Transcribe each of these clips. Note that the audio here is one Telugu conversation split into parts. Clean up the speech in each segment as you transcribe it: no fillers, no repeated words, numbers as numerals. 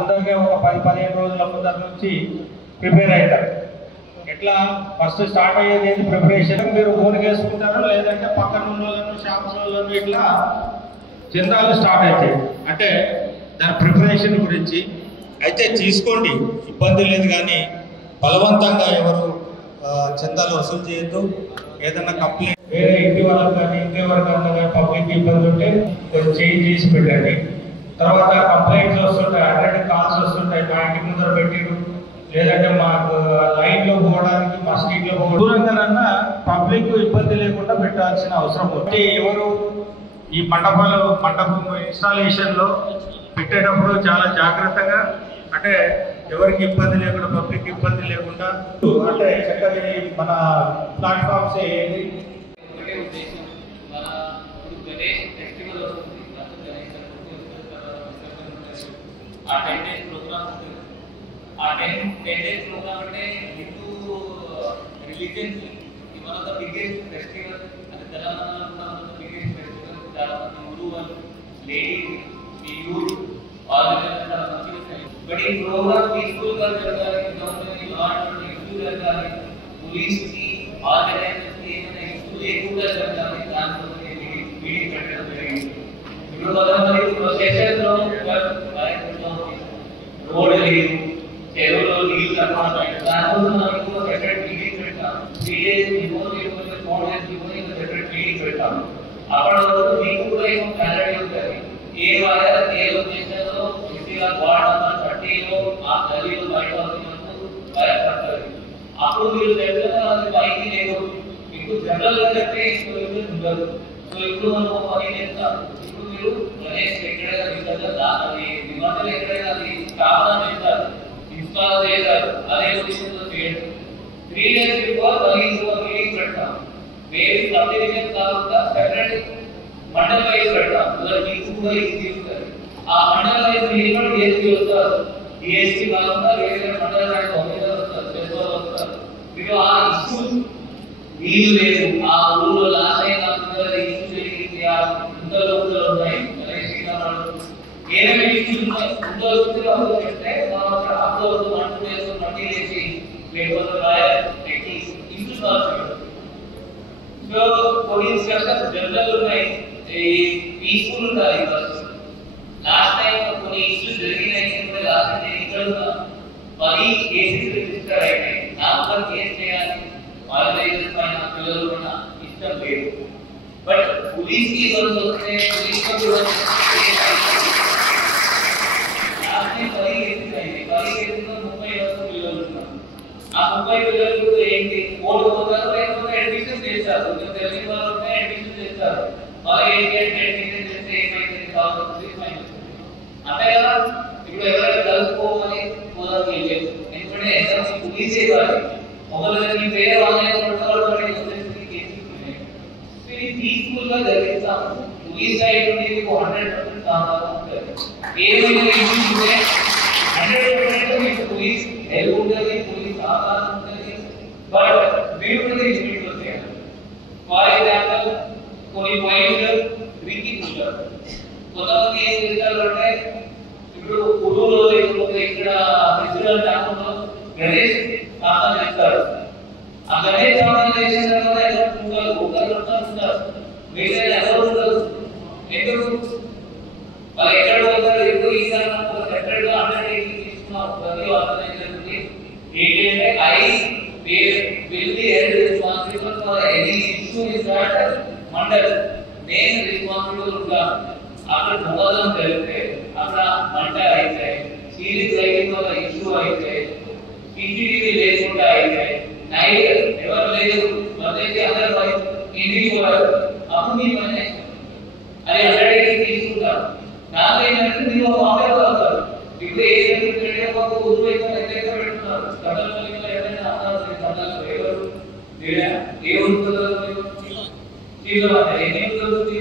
అందరికీ ఒక 10-15 రోజుల ముందర నుంచి ప్రిపేర్ అవుతారు. ఎట్లా ఫస్ట్ స్టార్ట్ అయ్యేది ప్రిపరేషన్ మీరు ఓన్గా వేసుకుంటారు, లేదంటే పక్కన ఉన్న వాళ్ళను షాప్స్ వాళ్ళను ఇట్లా చందాలు స్టార్ట్ అవుతాయి. అంటే దాని ప్రిపరేషన్ గురించి అయితే తీసుకోండి, ఇబ్బంది లేదు. కానీ బలవంతంగా ఎవరు చందాలు వసూలు చేయొద్దు. ఏదన్నా కంప్లైంట్ వేరే ఇంటి వాళ్ళకి కానీ ఇంకెవరికన్నా కానీ పబ్లిక్ ఇబ్బంది ఉంటే చేంజ్ చేసి పెట్టండి. తర్వాత కంప్లైంట్స్ వస్తుంటాయి, 100 కాల్స్ వస్తుంటాయి, మా ఇంటి ముందర పెట్టిరు, లేదంటే మాకు లైన్లో పోవడానికి మా స్ట్రీట్లో దూరంగానన్నా పబ్లిక్ ఇబ్బంది లేకుండా పెట్టాల్సిన అవసరం ఉంది. ఎవరు ఈ మండపం ఇన్స్టాలేషన్లో పెట్టేటప్పుడు చాలా జాగ్రత్తగా, అంటే ఎవరికి ఇబ్బంది లేకుండా, పబ్లిక్ ఇబ్బంది లేకుండా, అంటే చక్కగా మన ప్లాట్ఫామ్స్ ఏది ఆ 10 days ప్రోగ్రామ్ ఉంటుంది. ఆ 10 days ప్రోగ్రామ్ అంటే Hindu religion one of the biggest festival. అది తెలంగాణలో కూడా one of the biggest festival. చాలా మంది గురువులు, లేడీస్, మీ యూత్ ఆర్గనైజర్ చాలా మంచిగా. బట్ ఈ ప్రోగ్రామ్ పీస్ఫుల్ గా జరగాలి, గవర్నమెంట్ లాంటి ఇష్యూ జరగాలి, పోలీస్ కి ఆర్గనైజర్స్ కి ఏమైనా ఇష్యూలు ఎక్కువగా జరగాలి, దానికోసం మీటింగ్ పెట్టడం జరిగింది. ఇప్పుడు కొంతమంది ప్రొసెషన్ లో రోడ్ లేదు, చెరువులో నీళ్ళు తక్కువ, దానికోసం మనకు సెపరేట్ మీటింగ్ పెట్టాం. 3 days బిఫోర్ 4 days బిఫోర్ ఇంకా సెపరేట్ మీటింగ్ పెట్టాం. అప్పటి వరకు మీకు కూడా ఏమో క్లారిటీ ఉంటుంది. ఏ వారా ఏ లొకేషన్లో ఇంటిగా వార్డ్ నెంబర్ 30లో ఆ గల్లీలో బయట వస్తున్నట్టు భయపడతారు. అప్పుడు మీరు తెలుసుకున్న అది పైకి లేదు, మీకు జనరల్ గా చెప్తే ఉండదు. సో ఇప్పుడు మనం పని చేస్తాం. ఇప్పుడు మీరు గణేష్ ఎక్కడైనా విధంగా దాని నిబంధనలు ఎక్కడైనా అది స్థాపన చేస్తారు, ఇన్స్టాల్ చేస్తారు, అదే లొకేషన్లో చేయండి. 3 days బిఫోర్ మీటింగ్ పెడతాం. మేము సబ్ డివిజన్ కాకుండా సెపరేట్ మండల్ వైజ్ పెడతాం. మీకు కూడా ఈజీ ఉంటుంది. ఆ మండల్ వైజ్ మీటింగ్ డిఎస్పీ వస్తారు, డిఎస్పీ కాకుండా వేరే మండల వైజ్ ఆఫీసర్ వస్తారు, ప్రిన్సిపల్ వస్తారు. మీరు ఆ ఇష్యూ నీళ్ళు లేదు, ఆ ఊళ్ళో లాస్ట్ టైం కాకుండా ఇష్యూ జరిగింది, ఆ గుంతలు ఉన్నాయి, ఏదైనా ఇష్యూస్ ఉన్నాయి, గుంతలు చెప్తే మనం అక్కడ అప్లోడ్ 1-2 days మట్టి వేసి లేకపోతే రాయాలి ఇష్యూ సాల్వ్ చేయడం. సో కొన్ని ఇన్స్ట్రక్షన్స్ జనరల్ ఉన్నాయి, పీస్ఫుల్ ఉండాలి. లాస్ట్ టైం కొన్ని ఇష్యూస్ జరిగినాయి. లాస్ట్ టైం ఇక్కడ 10 కేసెస్ రిజిస్టర్ అయినాయి. నాకు కేసు చేయాలి, ఆర్గనైజర్స్ పైన పిల్లలు పైన ఇష్టం లేదు. బట్ పోలీస్ కి ఇబ్బంది వస్తే పోలీస్ లాస్ట్ టైం 10 కేసెస్ అయింది. 10 కేసుల్లో 30 వరకు పిల్లలు ఉన్నారు. ఆ 30 పిల్లలు కూడా ఏంటి ఓటు పోతారు, లేకపోతే అడ్మిషన్ చేస్తారు. తెలియని వాళ్ళు ఉంటే అడ్మిషన్ చేస్తారు. మళ్ళీ అడ్మిషన్ చేస్తే ఏమైంది కావచ్చు అంతే కదా. ఇప్పుడు ఎవరైనా కలుసుకోవాలి పోదాం లేదు, ఎందుకంటే ఎగ్జామ్స్ పోలీసే కాదు. ఒకవేళ వేరే ఆన్లైన్ పీస్ఫుల్ గా జరిగిస్తాము. పోలీస్ సైడ్ నుండి 100% కావాలి. ఏమైనా ఇష్యూస్ ఉంటే 100% మీకు పోలీస్ హెల్ప్ ఉంటుంది, పోలీస్ ఆధారం ఉంటుంది. బట్ మీరు కూడా లిమిట్ వస్తాయి. ఫర్ ఎగ్జాంపుల్ కొన్ని పాయింట్ డ్రింకింగ్ ఉంటారు. కొంతమంది ఏం చేస్తారు అంటే ఇప్పుడు ఊళ్ళో లేకపోతే ఇక్కడ ఫెస్టివల్ టైంలో గణేష్ స్థాపన చేస్తారు. ఆ గణేష్ స్థాపన చేసిన తర్వాత ఒకరు ఉంటారు, మిగతా ఎవరు ఉండరు. ఎందుకు వాళ్ళు ఎక్కడ పోతారు? ఎందుకు ఈసారి సెపరేట్ గా అండర్టేకింగ్ తీసుకున్నాం ప్రతి ఆర్గనైజర్కి. ఏంటంటే I will be held responsible for any issue in that mandal. నేను రెస్పాన్సిబుల్ ఉంటాను. అక్కడ ప్రమాదం జరిగితే, అక్కడ మంట అయితే, సీరియస్ లైటింగ్ వల్ల ఇష్యూ అయితే, CCTV లేకుండా అయితే, నైట్ ఎవరు లేదు మొదలైతే అందరూ ఇంటికి పోయారు, అప్పుడు మీ పని అది అండర్టేకింగ్ తీసుకుంటారు. నాకు ఏంటంటే మీరు ఒక ఆఫర్ అవుతారు. ఇప్పుడు ఏ ఒక ఊరు ఎక్కడైతే పెడుతున్నారు కట్టలు ఎవరైనా అన్నారు కట్టలు ఎవరు ఏ ఊరు ఎన్ని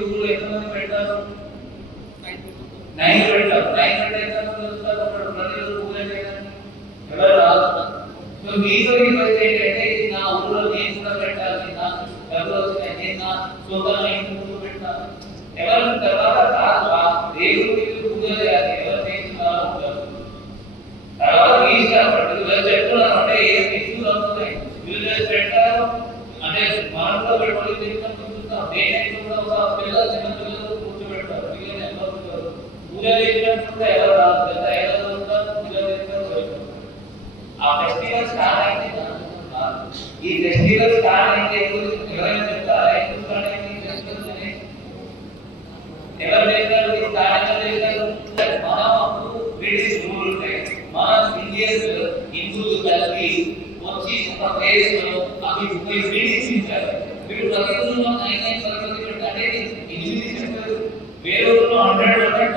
ఊరు ఎంతమంది పెడతారు? నైన్ పెట్టారు ప్రతిరోజు పూజ చేయడానికి ఎవరు రాదు. సో మీతో రిక్వెస్ట్ ఏంటంటే నా ఊళ్ళో నేను కూడా పెట్టాలి, నా డబ్బులు వచ్చినాయి, నేను నా సొంతంగా ఇంటి ముందు పెట్టాలి. ఎవరు తర్వాత దేవుడికి పూజ చేయాలి, ఎవరు చేస్తున్నారు ఉంటారు. తర్వాత చెప్తున్నారు అంటే ఏం ఇష్యూలు వస్తున్నాయి, వీళ్ళు పెట్టారు అంటే మనం కూడా పెట్టుబడి చూస్తాం. దేనికి కూడా ఒక పిల్లలు చిన్న పిల్లలు కూర్చోబెడతారు, పిల్లలు ఎంత ఉంటారు పూజ చేసినప్పుడు ఎవరు రాదు కదా, ఎవరు ఉంటారు పూజ చేస్తారు. ఆ ఫెస్టివల్ స్టార్ట్ అయితే ఈ ఫెస్టివల్ స్టార్ట్ అయితే ఎవరైనా చెప్తారా ఎందుకు స్టార్ట్ అయింది ఈ ఫెస్టివల్ అనేది? ఎవరు చేస్తారు స్టార్ట్ చేస్తారు? మనం అప్పుడు బ్రిటిష్ రూల్ ఉంటాయి, మన ఇండియన్స్ హిందువులు కలిపి వచ్చి ఒక ప్లేస్ లో అవి బ్రిటిష్ ఇచ్చారు. వీళ్ళు ప్రతి ఊళ్ళో 99% అంటే ఇంగ్లీష్ చెప్పారు, వేరే ఊళ్ళో 100%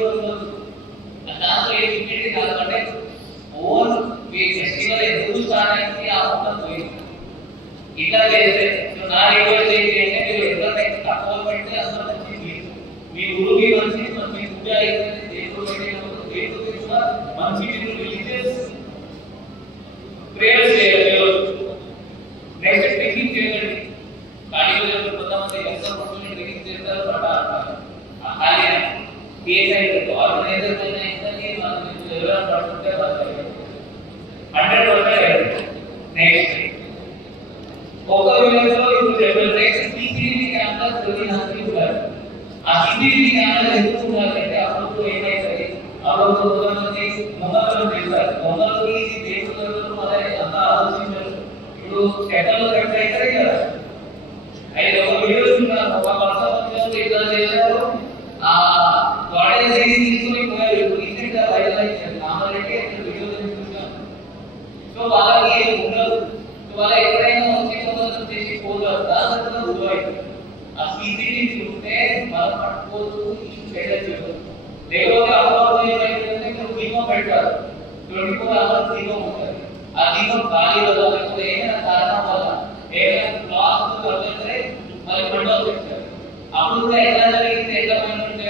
20 దాంతో ఏంటి కాదంటే ఓన్ ఫెస్టివల్ ఎందుకు స్టార్ట్ అయింది ఆ మొత్తం పోయింది. ఇట్లా చేస్తే నా రిక్వెస్ట్ ఏంటంటే మీరు ఎవరైనా తక్కువ పెడితే అసలు మంచి మీ ఊరికి మంచి మంచి పూజ అయితే దేవుడు దేవుడు కూడా మంచి రిలీజియస్ ప్రేయర్స్ చేయాలి. నెక్స్ట్ డ్రింకింగ్ చేయండి. ఖాళీగా కొంతమంది ఎంత పర్సెంట్ డ్రింకింగ్ చేస్తారు ఖాళీ కేసు అయితే ఆర్గనైజర్ అయినా ఇంతకీ మనం ఎవరైనా పడుతుంటే 100%. నెక్స్ట్ ఒక విలేజ్ లో ఇప్పుడు నెక్స్ట్ సిసిటివి కెమెరాస్ ఉంటారు. ఆ సిసిటివి కెమెరాస్ ఎందుకు ఉండాలంటే అప్పుడు ఏమైతుంది, అప్పుడు కొంతమంది దొంగలు చేస్తారు, దొంగలు తీసి దేవుడు అదే అంతా ఆలోచించారు. ఇప్పుడు సెకండ్లో కరెక్ట్ అవుతాయి కదా. అయితే ఒక వీడియోస్ ఉన్నారు, ఒక పర్సన్ ఇట్లా చేశారు, ఆ వాడే తీసుకుని పోయారు. ఇప్పుడు రీసెంట్ గా వైరల్ అయింది కామారెడ్డి వీడియోస్ చూసాను. సో వాళ్ళకి ఏం ఉండదు, వాళ్ళ ఎక్కడైనా వచ్చి కొంత చేసి పోతారు, దాంట్లో ఉద్యోగం ఆ సిసిటివి చూస్తే మనం పట్టుకోవచ్చు, ఇష్యూ చేయలేదు. లేకపోతే అప్పుడు ఏమైందంటే దీపం పెట్టారు, 24 hours దీపం ఉంటుంది. ఆ దీపం ఖాళీ వల్ల లేకపోతే ఏమైనా కారణం వల్ల ఏమైనా క్లాస్ వదిలేస్తే మళ్ళీ పండుగ పెట్టారు. అప్పుడు కూడా ఎలా జరిగింది, ఎట్లా మైండ్ ఉంటే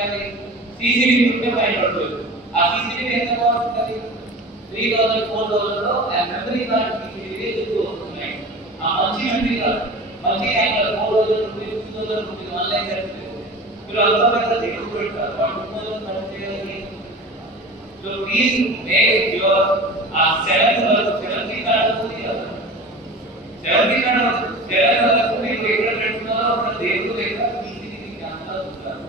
సిసిటివి ఉంటే మైండ్ పడుతుంది. ఆ సిసిటివి ఎంత బాగుంటుంది, 3000 4000 లో ఆ మెమరీ కార్డ్ సిసిటివి ఎక్కువ వస్తున్నాయి. ఆ మంచి మెమరీ కార్డ్ మంచి 4000 రూపీస్ 2000 రూపీస్ ఆన్లైన్ చేస్తే మీరు అంతా పెద్ద ఎక్కువ పెడతారు. So please make your 70 card ఉంది కదా, 70 card 7 వరకు మీరు ఎక్కడ పెట్టుకున్నారో అక్కడ దేవుడు లేక సిసిటివి అంతా ఉంటారు.